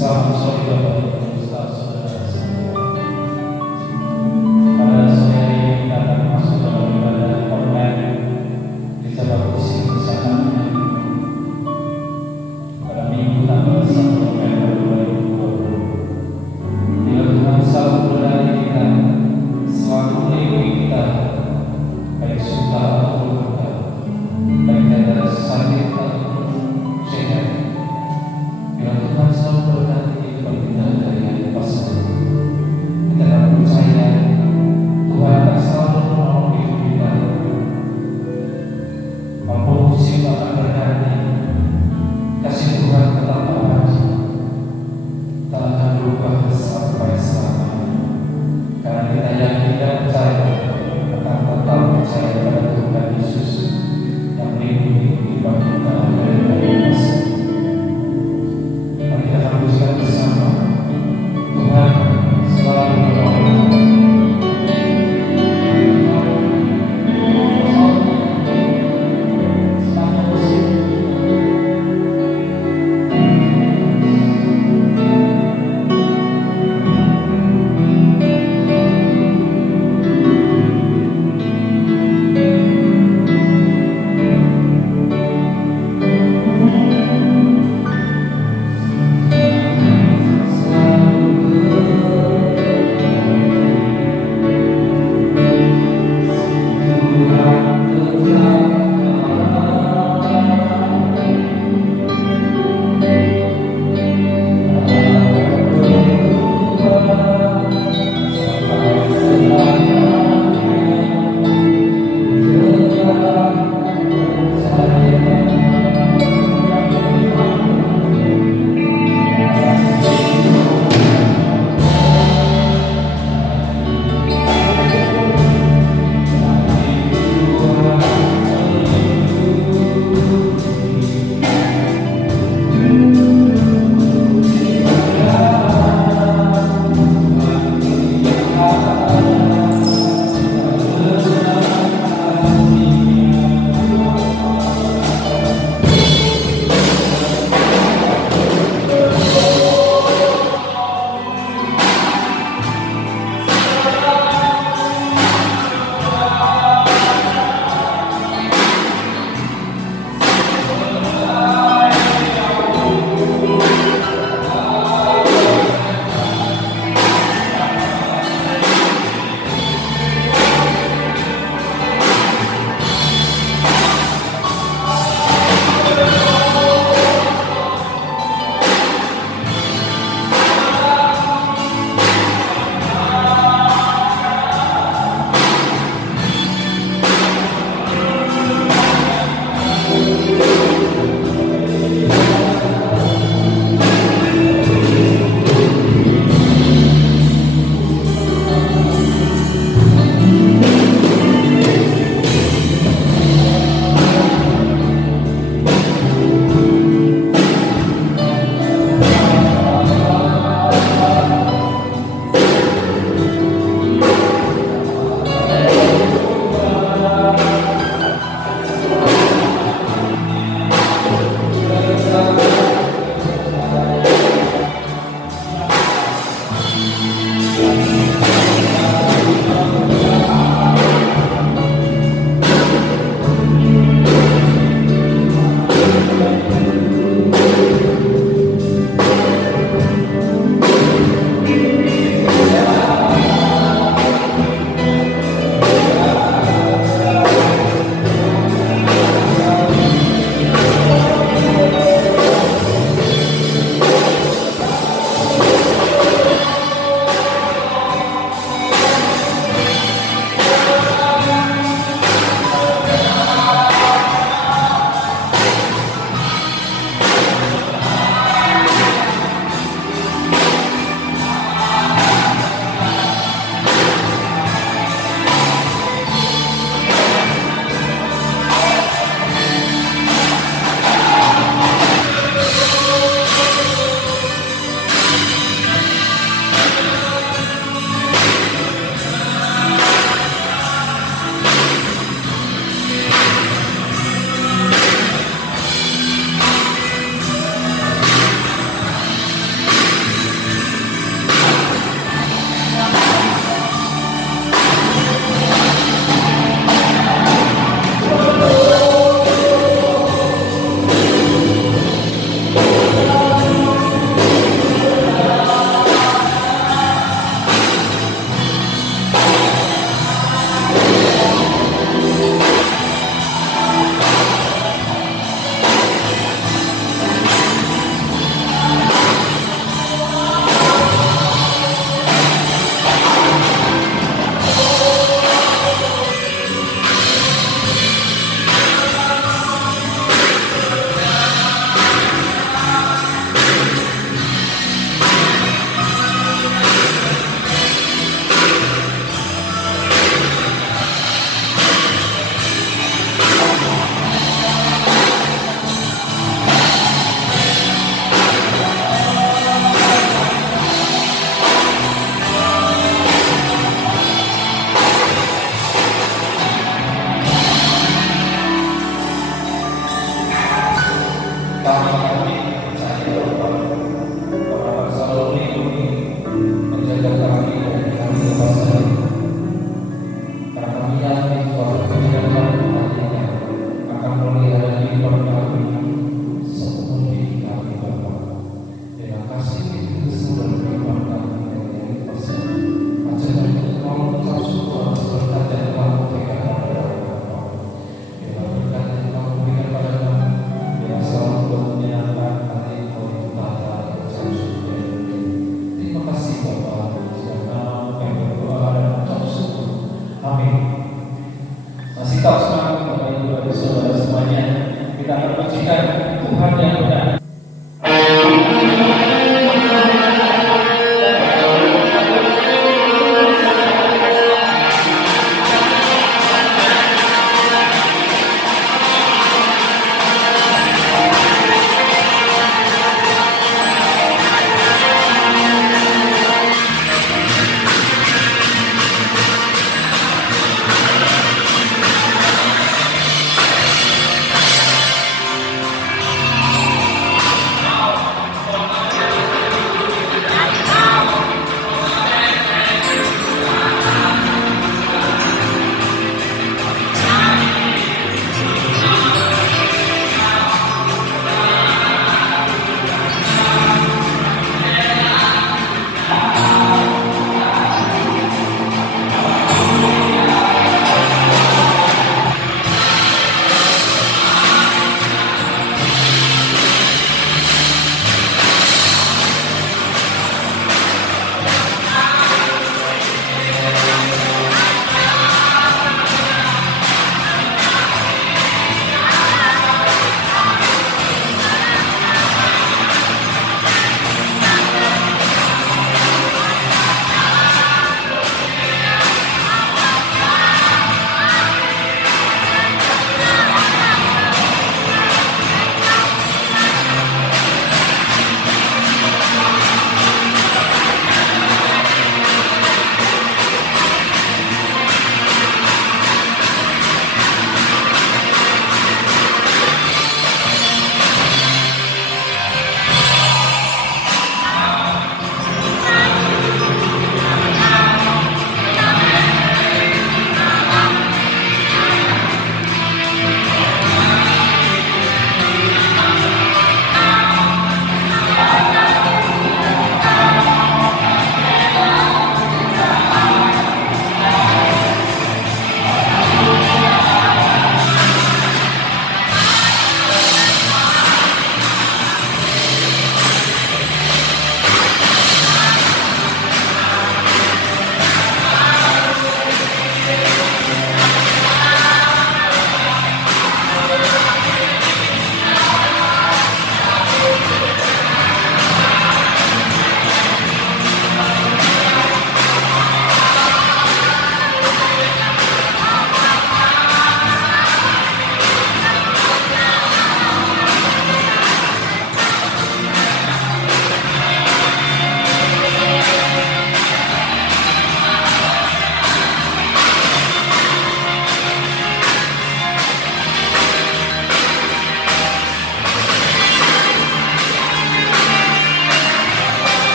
Selamat sore Bapak Ibu, saudara-saudara semua. Pada sore hari ini kita akan masuk dalam ibadah online Gereja Baptis bersama pada Minggu tanggal 1 November 2020. Bila Tuhan selalu berkati kita, selalu melindungi kita, baik suka ataupun duka, baik dari sakit ataupun sehat. Bila Tuhan selalu berkati kita berpindah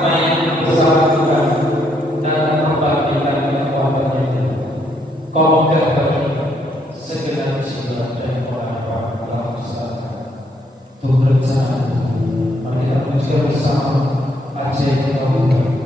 main bersama Tuhan dalam membangkitkan kekuatannya. Kau megah bagi segala musibah dan orang-orang dalam usaha. Tuhan berencana, mari kita puji bersama ajaib Tuhan.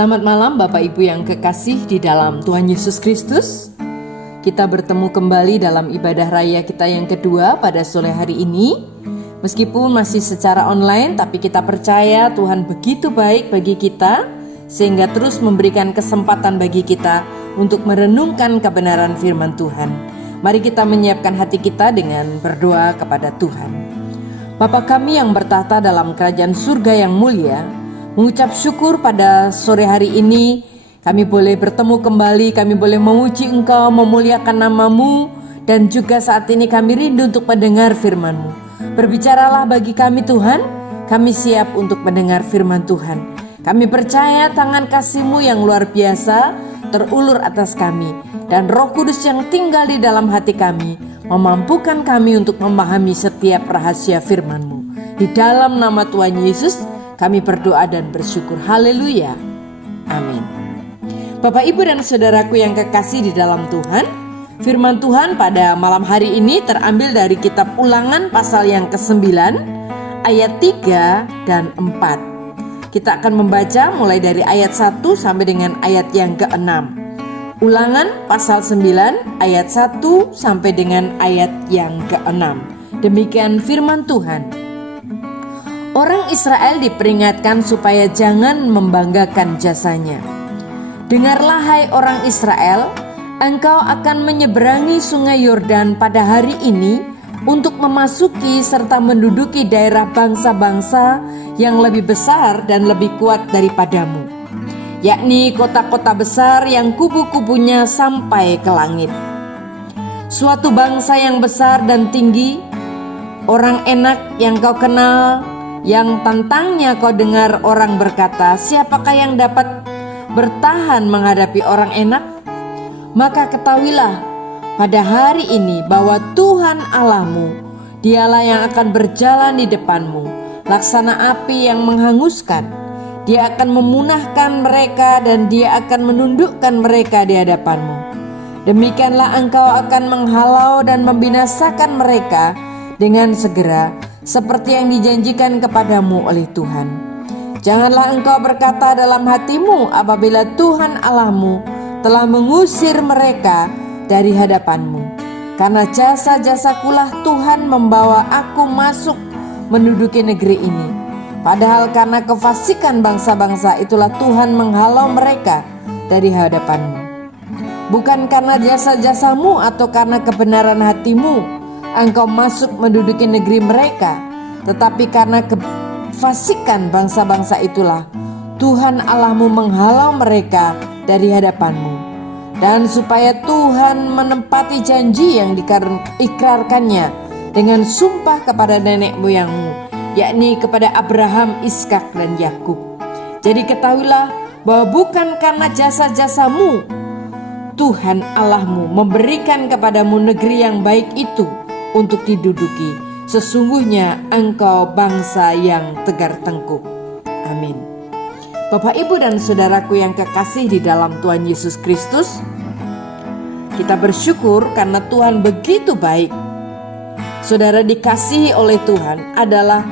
Selamat malam Bapak Ibu yang kekasih di dalam Tuhan Yesus Kristus. Kita bertemu kembali dalam ibadah raya kita yang kedua pada sore hari ini. Meskipun masih secara online, tapi kita percaya Tuhan begitu baik bagi kita, sehingga terus memberikan kesempatan bagi kita untuk merenungkan kebenaran firman Tuhan. Mari kita menyiapkan hati kita dengan berdoa kepada Tuhan. Bapa kami yang bertahta dalam kerajaan surga yang mulia, mengucap syukur pada sore hari ini kami boleh bertemu kembali, kami boleh memuji Engkau, memuliakan nama-Mu, dan juga saat ini kami rindu untuk mendengar firman-Mu. Berbicaralah bagi kami Tuhan, kami siap untuk mendengar firman Tuhan. Kami percaya tangan kasih-Mu yang luar biasa terulur atas kami, dan Roh Kudus yang tinggal di dalam hati kami memampukan kami untuk memahami setiap rahasia firman-Mu. Di dalam nama Tuhan Yesus kami berdoa dan bersyukur. Haleluya. Amin. Bapak, Ibu, dan saudaraku yang kekasih di dalam Tuhan, firman Tuhan pada malam hari ini terambil dari kitab Ulangan pasal yang ke-9 ayat 3 dan 4. Kita akan membaca mulai dari ayat 1 sampai dengan ayat yang ke-6. Ulangan pasal 9 ayat 1 sampai dengan ayat yang ke-6. Demikian firman Tuhan. Orang Israel diperingatkan supaya jangan membanggakan jasanya. Dengarlah hai orang Israel, engkau akan menyeberangi sungai Yordan pada hari ini untuk memasuki serta menduduki daerah bangsa-bangsa yang lebih besar dan lebih kuat daripadamu, yakni kota-kota besar yang kubu-kubunya sampai ke langit. Suatu bangsa yang besar dan tinggi, orang enak yang kau kenal, yang tentangnya kau dengar orang berkata, siapakah yang dapat bertahan menghadapi orang enak? Maka ketahuilah pada hari ini bahwa Tuhan Allahmu, dialah yang akan berjalan di depanmu, laksana api yang menghanguskan. Dia akan memunahkan mereka dan dia akan menundukkan mereka di hadapanmu. Demikianlah engkau akan menghalau dan membinasakan mereka dengan segera, seperti yang dijanjikan kepadamu oleh Tuhan. Janganlah engkau berkata dalam hatimu apabila Tuhan Allahmu telah mengusir mereka dari hadapanmu, karena jasa-jasakulah Tuhan membawa aku masuk menduduki negeri ini. Padahal karena kefasikan bangsa-bangsa itulah Tuhan menghalau mereka dari hadapanmu. Bukan karena jasa-jasamu atau karena kebenaran hatimu engkau masuk menduduki negeri mereka, tetapi karena kefasikan bangsa-bangsa itulah Tuhan Allahmu menghalau mereka dari hadapanmu. Dan supaya Tuhan menepati janji yang diikrarkannya dengan sumpah kepada nenek moyangmu, yakni kepada Abraham, Ishak, dan Yakub. Jadi ketahuilah bahwa bukan karena jasa-jasamu Tuhan Allahmu memberikan kepadamu negeri yang baik itu untuk diduduki. Sesungguhnya engkau bangsa yang tegar tengkuk. Amin. Bapak, Ibu, dan saudaraku yang kekasih di dalam Tuhan Yesus Kristus, kita bersyukur karena Tuhan begitu baik. Saudara, dikasihi oleh Tuhan adalah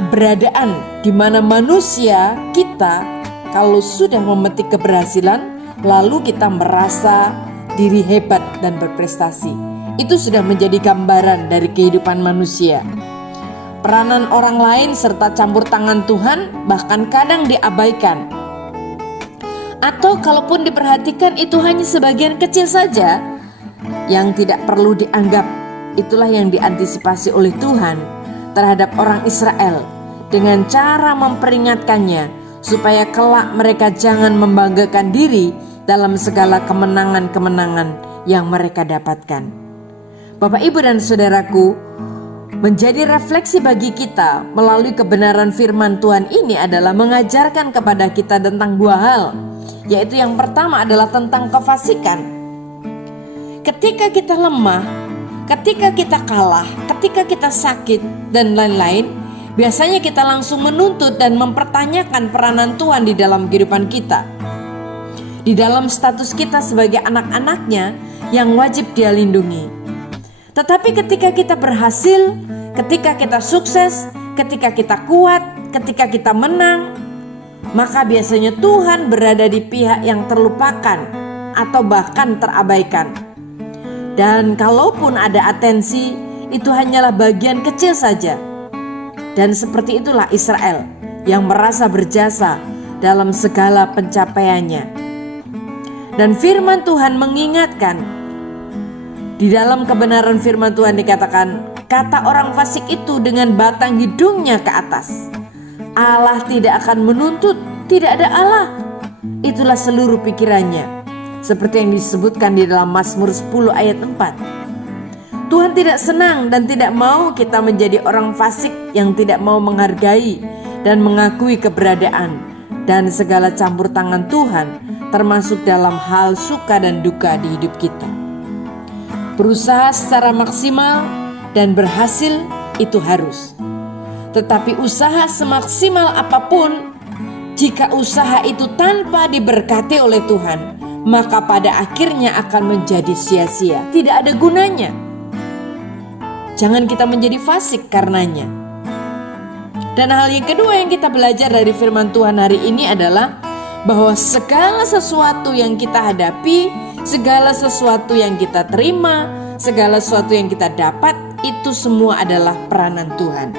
keberadaan di mana manusia kita kalau sudah memetik keberhasilan lalu kita merasa diri hebat dan berprestasi. Itu sudah menjadi gambaran dari kehidupan manusia. Peranan orang lain serta campur tangan Tuhan bahkan kadang diabaikan. Atau kalaupun diperhatikan itu hanya sebagian kecil saja yang tidak perlu dianggap. Itulah yang diantisipasi oleh Tuhan terhadap orang Israel dengan cara memperingatkannya supaya kelak mereka jangan membanggakan diri dalam segala kemenangan-kemenangan yang mereka dapatkan. Bapak, Ibu, dan saudaraku, menjadi refleksi bagi kita melalui kebenaran firman Tuhan ini adalah mengajarkan kepada kita tentang dua hal, yaitu yang pertama adalah tentang kefasikan. Ketika kita lemah, ketika kita kalah, ketika kita sakit dan lain-lain, biasanya kita langsung menuntut dan mempertanyakan peranan Tuhan di dalam kehidupan kita, di dalam status kita sebagai anak-anaknya yang wajib Dia lindungi. Tetapi ketika kita berhasil, ketika kita sukses, ketika kita kuat, ketika kita menang, maka biasanya Tuhan berada di pihak yang terlupakan atau bahkan terabaikan. Dan kalaupun ada atensi, itu hanyalah bagian kecil saja. Dan seperti itulah Israel yang merasa berjasa dalam segala pencapaiannya. Dan firman Tuhan mengingatkan, di dalam kebenaran firman Tuhan dikatakan, kata orang fasik itu dengan batang hidungnya ke atas, Allah tidak akan menuntut, tidak ada Allah. Itulah seluruh pikirannya. Seperti yang disebutkan di dalam Mazmur 10 ayat 4. Tuhan tidak senang dan tidak mau kita menjadi orang fasik yang tidak mau menghargai dan mengakui keberadaan dan segala campur tangan Tuhan, termasuk dalam hal suka dan duka di hidup kita. Berusaha secara maksimal dan berhasil itu harus. Tetapi usaha semaksimal apapun, jika usaha itu tanpa diberkati oleh Tuhan, maka pada akhirnya akan menjadi sia-sia, tidak ada gunanya. Jangan kita menjadi fasik karenanya. Dan hal yang kedua yang kita belajar dari firman Tuhan hari ini adalah bahwa segala sesuatu yang kita hadapi, segala sesuatu yang kita terima, segala sesuatu yang kita dapat, itu semua adalah peranan Tuhan.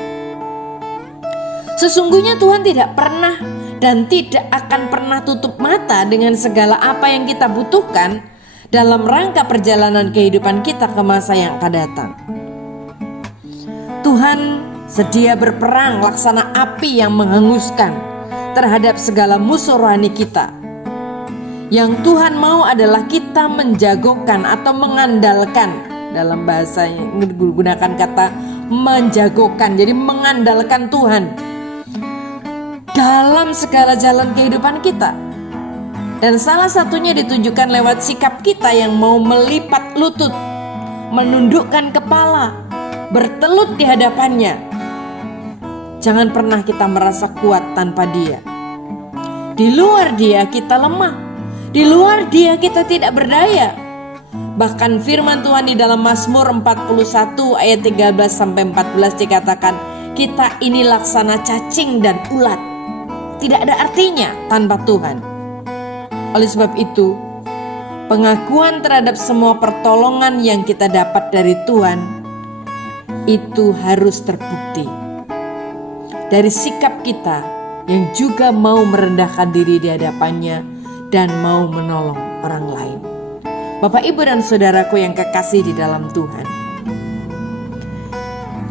Sesungguhnya Tuhan tidak pernah dan tidak akan pernah tutup mata dengan segala apa yang kita butuhkan dalam rangka perjalanan kehidupan kita ke masa yang akan datang. Tuhan sedia berperang laksana api yang menghanguskan terhadap segala musuh rohani kita. Yang Tuhan mau adalah kita menjagokan atau mengandalkan. Dalam bahasa yang menggunakan kata menjagokan, jadi mengandalkan Tuhan dalam segala jalan kehidupan kita. Dan salah satunya ditunjukkan lewat sikap kita yang mau melipat lutut, menundukkan kepala, bertelut di hadapannya. Jangan pernah kita merasa kuat tanpa Dia. Di luar Dia kita lemah, di luar Dia kita tidak berdaya. Bahkan firman Tuhan di dalam Mazmur 41 ayat 13-14 dikatakan, kita ini laksana cacing dan ulat, tidak ada artinya tanpa Tuhan. Oleh sebab itu, pengakuan terhadap semua pertolongan yang kita dapat dari Tuhan itu harus terbukti dari sikap kita yang juga mau merendahkan diri di hadapannya dan mau menolong orang lain. Bapak, Ibu, dan saudaraku yang kekasih di dalam Tuhan,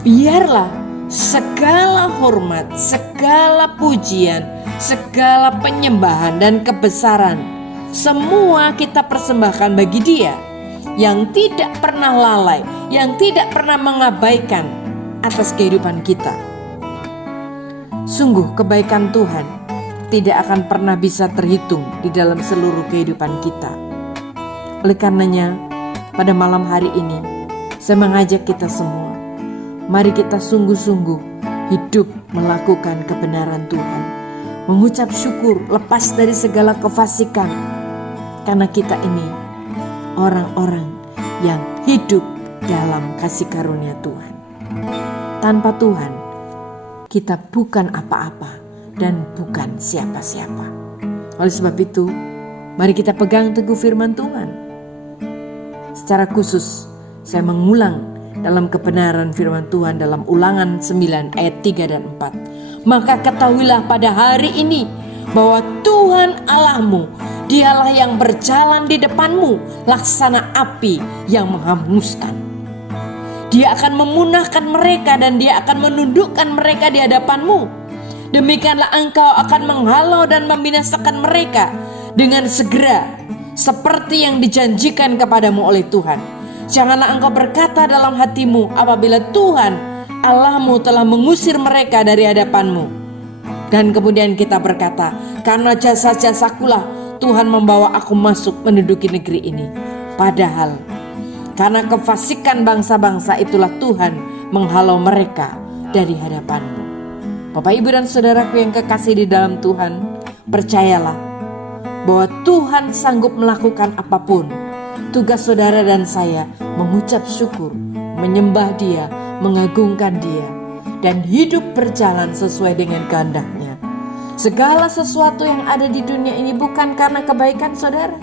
biarlah segala hormat, segala pujian, segala penyembahan dan kebesaran semua kita persembahkan bagi Dia yang tidak pernah lalai, yang tidak pernah mengabaikan atas kehidupan kita. Sungguh kebaikan Tuhan tidak akan pernah bisa terhitung di dalam seluruh kehidupan kita. Oleh karenanya, pada malam hari ini saya mengajak kita semua, mari kita sungguh-sungguh hidup melakukan kebenaran Tuhan, mengucap syukur lepas dari segala kefasikan, karena kita ini orang-orang yang hidup dalam kasih karunia Tuhan. Tanpa Tuhan, kita bukan apa-apa dan bukan siapa-siapa. Oleh sebab itu, mari kita pegang teguh firman Tuhan. Secara khusus, saya mengulang dalam kebenaran firman Tuhan dalam Ulangan 9 ayat 3 dan 4. Maka ketahuilah pada hari ini bahwa Tuhan Allahmu, Dialah yang berjalan di depanmu laksana api yang menghanguskan. Dia akan memunahkan mereka dan Dia akan menundukkan mereka di hadapanmu. Demikianlah engkau akan menghalau dan membinasakan mereka dengan segera, seperti yang dijanjikan kepadamu oleh Tuhan. Janganlah engkau berkata dalam hatimu apabila Tuhan Allahmu telah mengusir mereka dari hadapanmu. Dan kemudian kita berkata, karena jasa-jasakulah Tuhan membawa aku masuk menduduki negeri ini. Padahal karena kefasikan bangsa-bangsa itulah Tuhan menghalau mereka dari hadapanmu. Bapak, Ibu, dan saudaraku yang kekasih di dalam Tuhan, percayalah bahwa Tuhan sanggup melakukan apapun. Tugas saudara dan saya mengucap syukur, menyembah Dia, mengagungkan Dia, dan hidup berjalan sesuai dengan kehendak-Nya. Segala sesuatu yang ada di dunia ini bukan karena kebaikan saudara.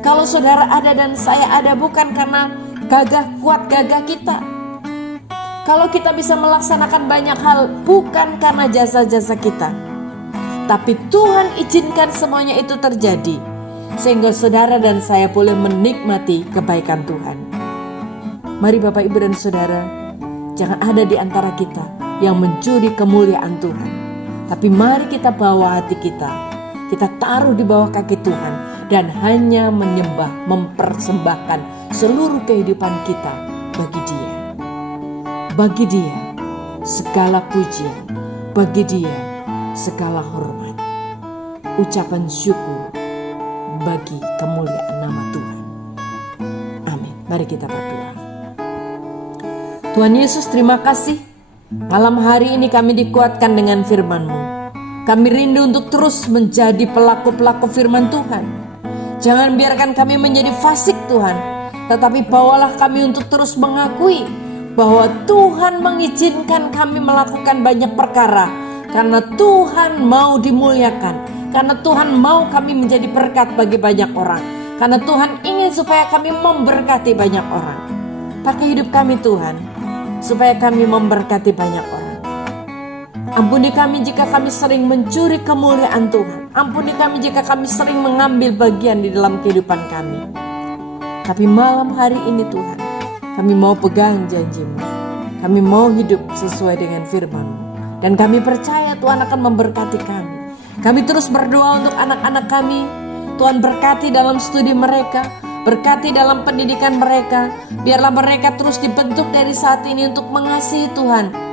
Kalau saudara ada dan saya ada bukan karena kuat gagah kita. Kalau kita bisa melaksanakan banyak hal bukan karena jasa-jasa kita. Tapi Tuhan izinkan semuanya itu terjadi sehingga saudara dan saya boleh menikmati kebaikan Tuhan. Mari Bapak Ibu dan Saudara, jangan ada di antara kita yang mencuri kemuliaan Tuhan. Tapi mari kita bawa hati kita taruh di bawah kaki Tuhan dan hanya menyembah, mempersembahkan seluruh kehidupan kita bagi Dia. Bagi Dia segala pujian, bagi Dia segala hormat, ucapan syukur bagi kemuliaan nama Tuhan. Amin. Mari kita berdoa. Tuhan Yesus, terima kasih. Malam hari ini kami dikuatkan dengan firman-Mu. Kami rindu untuk terus menjadi pelaku-pelaku firman Tuhan. Jangan biarkan kami menjadi fasik Tuhan, tetapi bawalah kami untuk terus mengakui bahwa Tuhan mengizinkan kami melakukan banyak perkara karena Tuhan mau dimuliakan, karena Tuhan mau kami menjadi berkat bagi banyak orang, karena Tuhan ingin supaya kami memberkati banyak orang. Pakai hidup kami Tuhan, supaya kami memberkati banyak orang. Ampuni kami jika kami sering mencuri kemuliaan Tuhan. Ampuni kami jika kami sering mengambil bagian di dalam kehidupan kami. Tapi malam hari ini Tuhan, kami mau pegang janji-Mu. Kami mau hidup sesuai dengan firman-Mu. Dan kami percaya Tuhan akan memberkati kami. Kami terus berdoa untuk anak-anak kami. Tuhan berkati dalam studi mereka, berkati dalam pendidikan mereka. Biarlah mereka terus dibentuk dari saat ini untuk mengasihi Tuhan.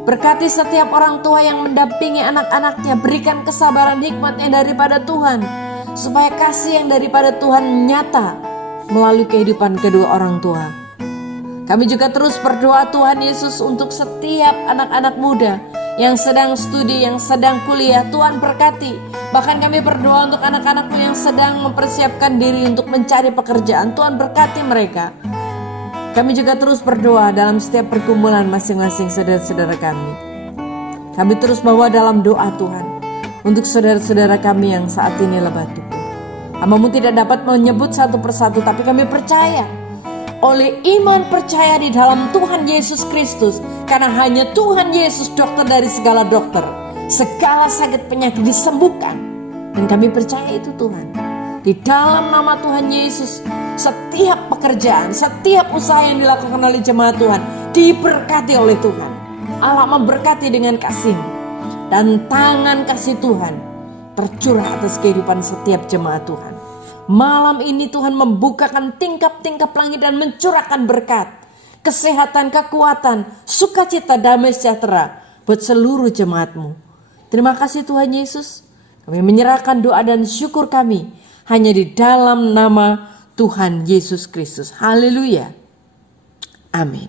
Berkati setiap orang tua yang mendampingi anak-anaknya. Berikan kesabaran hikmat yang daripada Tuhan, supaya kasih yang daripada Tuhan nyata melalui kehidupan kedua orang tua. Kami juga terus berdoa Tuhan Yesus untuk setiap anak-anak muda yang sedang studi, yang sedang kuliah. Tuhan berkati. Bahkan kami berdoa untuk anak-anakmu yang sedang mempersiapkan diri untuk mencari pekerjaan. Tuhan berkati mereka. Kami juga terus berdoa dalam setiap pergumulan masing-masing saudara-saudara kami. Kami terus bawa dalam doa Tuhan untuk saudara-saudara kami yang saat ini lebah tubuh. Hamba-Mu tidak dapat menyebut satu persatu, tapi kami percaya oleh iman percaya di dalam Tuhan Yesus Kristus. Karena hanya Tuhan Yesus dokter dari segala dokter, segala sakit penyakit disembuhkan. Dan kami percaya itu Tuhan. Di dalam nama Tuhan Yesus, setiap pekerjaan, setiap usaha yang dilakukan oleh jemaat Tuhan diberkati oleh Tuhan. Allah memberkati dengan kasih-Mu, dan tangan kasih Tuhan tercurah atas kehidupan setiap jemaat Tuhan. Malam ini Tuhan membukakan tingkap-tingkap langit dan mencurahkan berkat, kesehatan, kekuatan, sukacita, damai sejahtera buat seluruh jemaat-Mu. Terima kasih Tuhan Yesus. Kami menyerahkan doa dan syukur kami hanya di dalam nama Tuhan Yesus Kristus. Haleluya. Amin.